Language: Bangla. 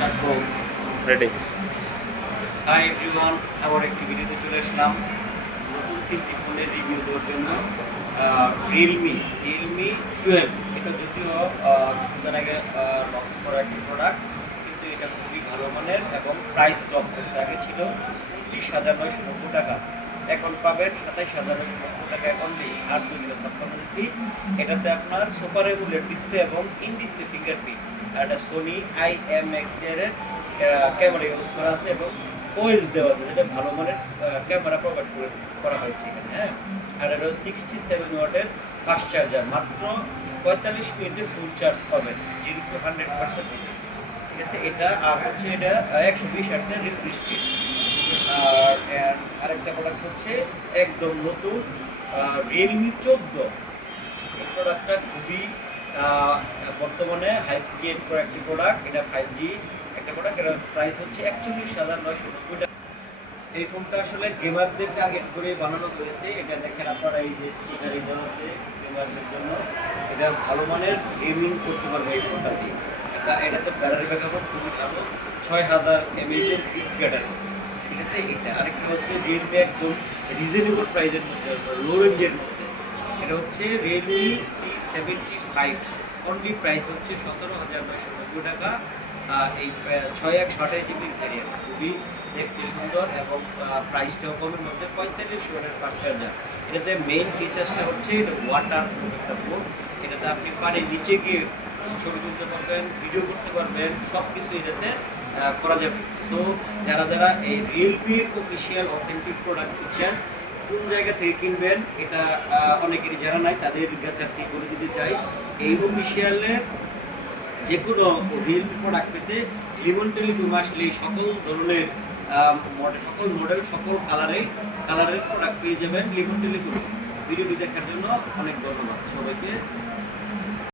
তারপর রেডি। হাই এভরিওয়ান, আবার একটি ভিডিওতে চলে আসলাম নতুন তিনটি ফোনের রিভিউ দেওয়ার জন্য। রিয়েলমি 12, এটা যদিও কিছুদিন আগে লঞ্চ করা একটি প্রোডাক্ট, কিন্তু এটা খুবই ভালো মানের এবং প্রাইস ড্রপ করছে। আগে ছিল 29,990 টাকা, এখন পাবেন 27,990 টাকা অনলি, আর 256 জিবি। এটাতে আপনার সুপার এমুলেট ডিসপ্লে এবং ইন ডিসপ্লে ফিঙ্গারপ্রিন্ট, আর একটা সোনি IMX এর ক্যামেরা ইউজ করা আছে এবং ওএস দেওয়া আছে, যেটা ভালো মানের ক্যামেরা প্রোভাইড করা হয়েছে এখানে। হ্যাঁ, আর এটা 67 ওয়াটের ফাস্ট চার্জার, মাত্র 45 মিনিটে ফুল চার্জ পাবেন 0 to 100%। ঠিক আছে, এটা আর হচ্ছে এটা 120 হার্টজের রিফ্রেশ রেট। আর আরেকটা প্রোডাক্ট হচ্ছে একদম নতুন রিয়েলমি 14। এই প্রোডাক্টটা খুবই বর্তমানে হাই ক্রিয়েট করা একটি প্রোডাক্ট। এটা 5G একটা প্রোডাক্ট, এটার প্রাইস হচ্ছে 41,990 টাকা। এই ফোনটা আসলে গেমারদের টার্গেট করে বানানো হয়েছে। এটা দেখেন আপনারা, এই যে স্টিকার এই দেওয়া আছে গেমারদের জন্য। এটা ভালো মানের গেমিং করতে পারবে এই ফোনটা দিয়ে। এটাতে ব্যাটারি ব্যাকআপও খুবই ভালো, 6000 mAh এর বিগ ব্যাটারি। ঠিক আছে, এটা আরেকটা হচ্ছে রিয়েলমি একদম রিজনেবল প্রাইসের মধ্যে, লো রেঞ্জের মধ্যে। এটা হচ্ছে রিয়েলমি C75, অনলি প্রাইস হচ্ছে 17,990 টাকা। এই 6128 জিবি ভ্যারিয়েন্ট, খুবই দেখতে সুন্দর এবং প্রাইসটাও কমের মধ্যে। 45 ওয়াটের ফাস্ট চার্জার। এটাতে মেইন ফিচার্সটা হচ্ছে এটা ওয়াটার প্রুফ একটা ফোন। এটাতে আপনি পানির নিচে গিয়ে ছবি তুলতে পারবেন, ভিডিও করতে পারবেন, সব কিছু এটাতে করা যাবে। সো যারা যারা এই রিয়েলমির অফিসিয়াল অথেন্টিক প্রোডাক্ট খুঁজছেন, কোন জায়গা থেকে কিনবেন এটা অনেকেরই জানা নাই, তাদের জ্ঞাতার্থী করে দিতে চাই। এই অফিসিয়ালের যে কোনো রিয়েলমি প্রোডাক্ট পেতে লিমন টেলিকম আসলে সকল ধরনের সকল মডেল, সকল কালারের প্রোডাক্ট পেয়ে যাবেন লিমন টেলিকম। ভিডিওটি দেখার জন্য অনেক ধন্যবাদ সবাইকে।